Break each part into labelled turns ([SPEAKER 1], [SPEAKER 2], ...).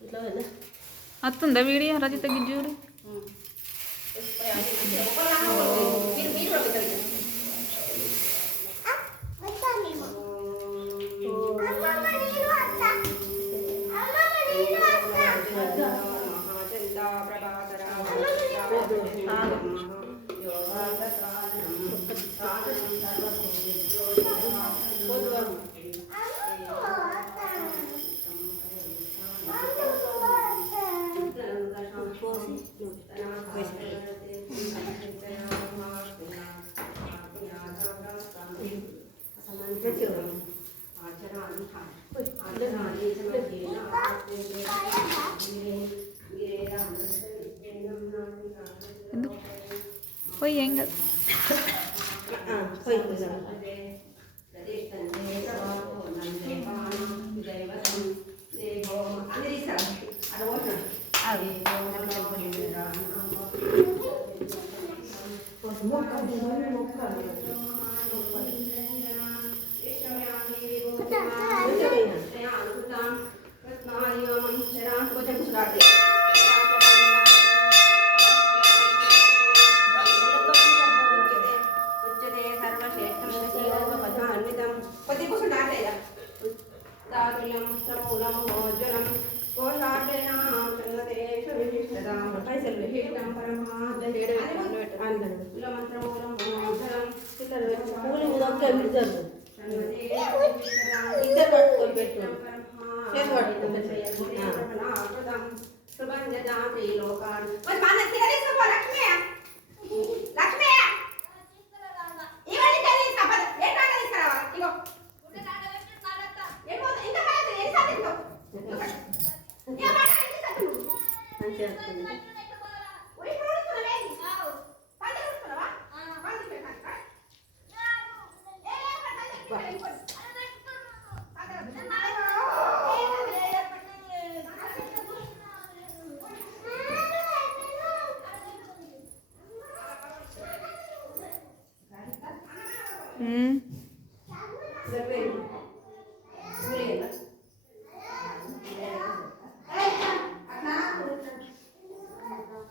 [SPEAKER 1] ఇట్లా వెళ్ళా
[SPEAKER 2] వస్తుందా వీడియో రజిత గిజ్జూరి
[SPEAKER 1] మీరు మీరు కూడా పెట్టండి.
[SPEAKER 2] ఎందుకు పోయి ఏం కాదు
[SPEAKER 1] కొద్ది
[SPEAKER 3] పూలు ఉదొక్క విడతారు ఇద్దరు పట్టుకొని పెట్టు చేతి పట్టుకొని మంచిగా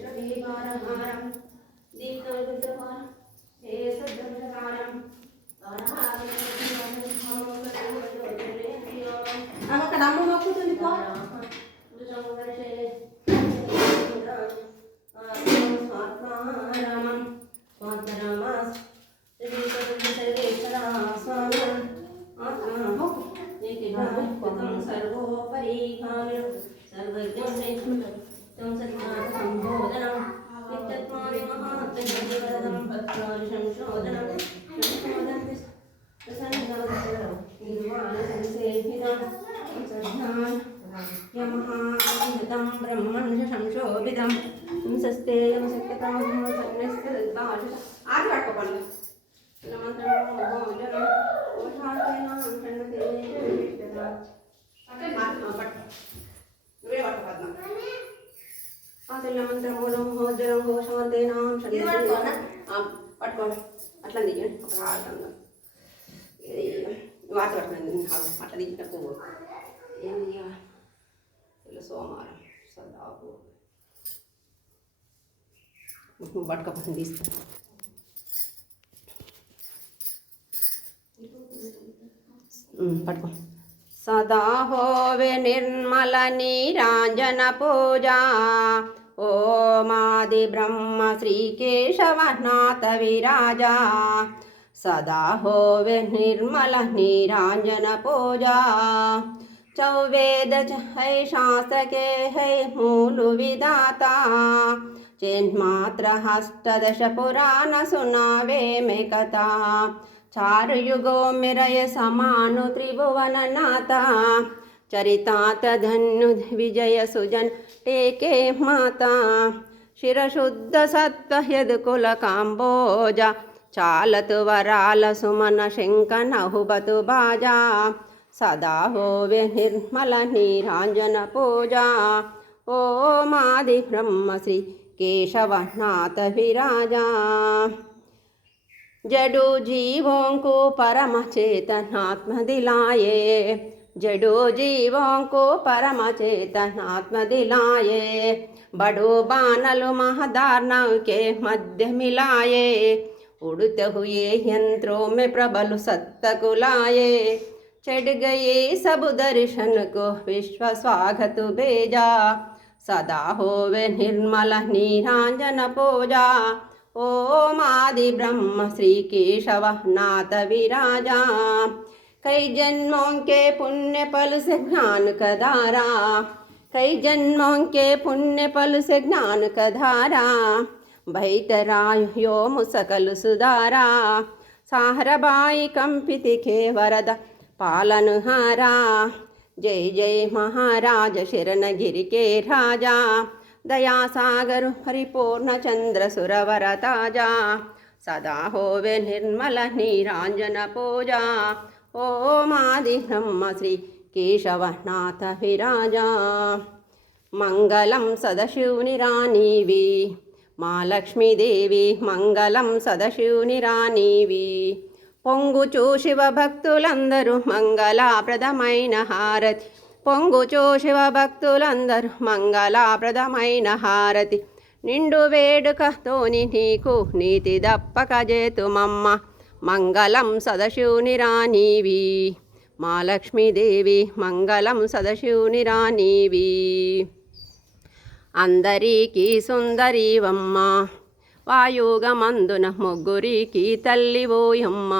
[SPEAKER 1] లోకేశ్వరీకారహారం దీప్తవిద్యమానం హే సద్గమనకారం
[SPEAKER 3] అక్కడ అమ్మ మొక్కుతుంది
[SPEAKER 1] స్వాత్మారామం స్వార్థరామాస్ సర్వోపరి సర్వజ్ఞం బ్రహ్మణ్య సంశోభితం హింసస్తేయం శక్తకామం సర్వస్తద్భాష ఆది పట్టుకోండి పట్టుకోండి అట్లా దిగండి ఒక ఆడతాను ఇది వాత పట్టుకోండి
[SPEAKER 3] అట్లా దిగిన పువ్వు ఏం దిగా సోమవారం నువ్వు పట్టుకపోతే తీస్తా ఉమ్, పట్టుకో. సదా హోవే నిర్మల నీరాంజన పూజా. ఓ మాది బ్రహ్మ శ్రీకేశవనాథ విరాజా. సదా హోవే నిర్మల నీరాంజన పూజా. చౌవేద చ హై శాసకే హై మూలు విధాత చిన్మాత్ర హస్తదశ పురాణ సునావే మే కథా చారుయుగో మిరయ సమాను త్రిభువన నాథ చరితాత ధన్ను విజయ సుజన్ టేకే మాతా శిరశుద్ధ సత్వ యదుకుల కాంబోజ చాలతు వరాల సుమన శంక నహుబతు బాజా సదా హోవే నిర్మల నీరాంజన పూజా ఓ మాది బ్రహ్మశ్రీ కేశవనాథ విరాజా जडो जीवों को परम चेतनात्म दिलाए जडो जीवों को परम चेतनात्म दिलाए बड़ो बानलु महदार्नव के मध्य मिलाए उड़ते हुए यंत्रों में प्रबल सत्तक लाए चढ़ गए सब दर्शन को विश्व स्वागत भेजा सदा होवे निर्मल नीरांजन पूजा ओमादि ब्रह्म श्री केशव नाथ विराजा कई जन्मों के पुण्य पल से ज्ञान का धारा कई जन्मों के पुण्य पल से ज्ञान का धारा भैतरायो मुसकल सुधारा साहरबाई कंपित के वरद పాలనుహారా. జై జై మహారాజ శరణగిరికే రాజా దయాసాగరు పరిపూర్ణచంద్ర సురవర తాజా. సదా హోవే నిర్మల నీరాంజన పూజా. ఓమాది బ్రహ్మ శ్రీ కేశవనాథ విరాజా. మంగళం సదశివుని రాణీవి. మా లక్ష్మీదేవి మంగళం సదశివుని రాణీవి. పొంగుచూ శివభక్తులందరూ మంగళాప్రదమైన హారతి. పొంగుచో శివభక్తులందరూ మంగళాప్రదమైన హారతి. నిండు వేడుకతోని నీకు నీతి దప్పక జేతుమమ్మ మంగళం సదశివుని రాణీవి. మా లక్ష్మీదేవి మంగళం సదశివుని రాణీవి. అందరికీ సుందరీవమ్మ. వాయుగమందున ముగ్గురికి తల్లి ఓయమ్మ.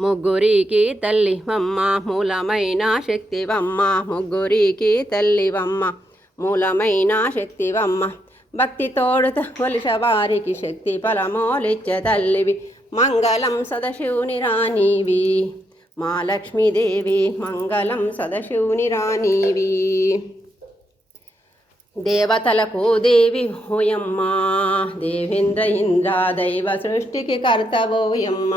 [SPEAKER 3] ముగ్గురికి తల్లివమ్మ మూలమైన శక్తివమ్మ ముగ్గురికి తల్లివమ్మ మూలమైన శక్తివమ్మ భక్తి తోడుత కొలిస వారికి శక్తి ఫలమోలిచ్చ తల్లివి. మంగళం సదశివుని రాణీవి. మా లక్ష్మీదేవి మంగళం సదశివుని రాణీవి. దేవతలకు దేవి హోయమ్మ. దేవేంద్ర ఇంద్ర దైవ సృష్టికి కర్తవోయమ్మ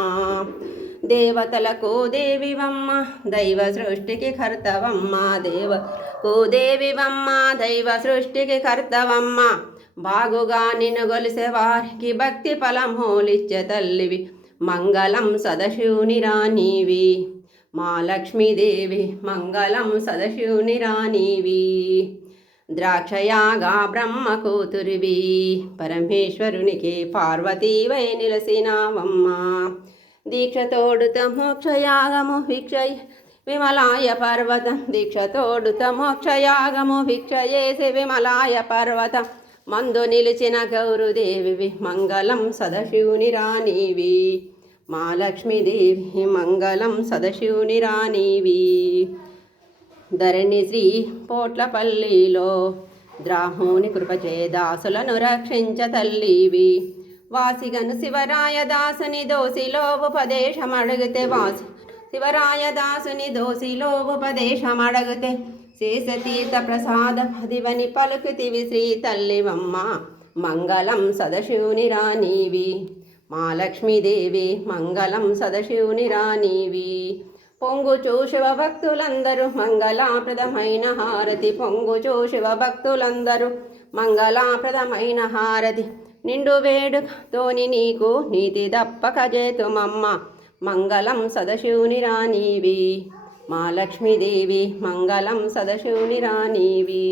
[SPEAKER 3] దేవతలకు దేవివమ్మ దైవ సృష్టికి కర్తవమ్మ. దేవకు దేవివమ్మ దైవ సృష్టికి కర్తవమ్మ. బాగుగా నిన్ను గొలిసే వారికి భక్తి ఫలమూలిచ్చే తల్లివి. మంగళం సదశివుని రాణివి. మా లక్ష్మీదేవి మంగళం సదశివుని రాణివి. ద్రాక్షయాగా బ్రహ్మ కూతురివి పరమేశ్వరునికి పార్వతీవై నిలసినావమ్మ. దీక్షతోడుత మోక్షయాగము భిక్షయ. విమలాయ పర్వతం దీక్షతోడుత మోక్షయాగము భిక్షయేసి విమలాయ పర్వతం. మందు నిలిచిన గౌరుదేవి మంగళం సదశివుని రాణివి. మా లక్ష్మీదేవి మంగళం సదశివుని రాణివి. ధరణి శ్రీ పోట్లపల్లిలో ద్రాహుని కృపచే దాసులను రక్షించ తల్లివి. వాసిగను శివరాయ దాసుని దోసిలో ఉపదేశం అడిగితే వాసి. శివరాయ దాసుని దోసిలో ఉపదేశం అడిగితే శేషతీర్థ ప్రసాద పదివని పలుకుతివి శ్రీ తల్లివమ్మ. మంగళం సదశివుని రానీవి మా లక్ష్మీదేవి మంగళం సదశివుని రానీవి పొంగుచూ శివ భక్తులందరూ మంగళాప్రదమైన హారతి. పొంగుచూ శివ భక్తులందరూ మంగళాప్రదమైన హారతి. నిండు వేడుకతోని నీకు నీతి దప్పక జేతుమమ్మ మంగళం సదశివుని రానీవి మా లక్ష్మీదేవి మంగళం సదశివుని రాణివి.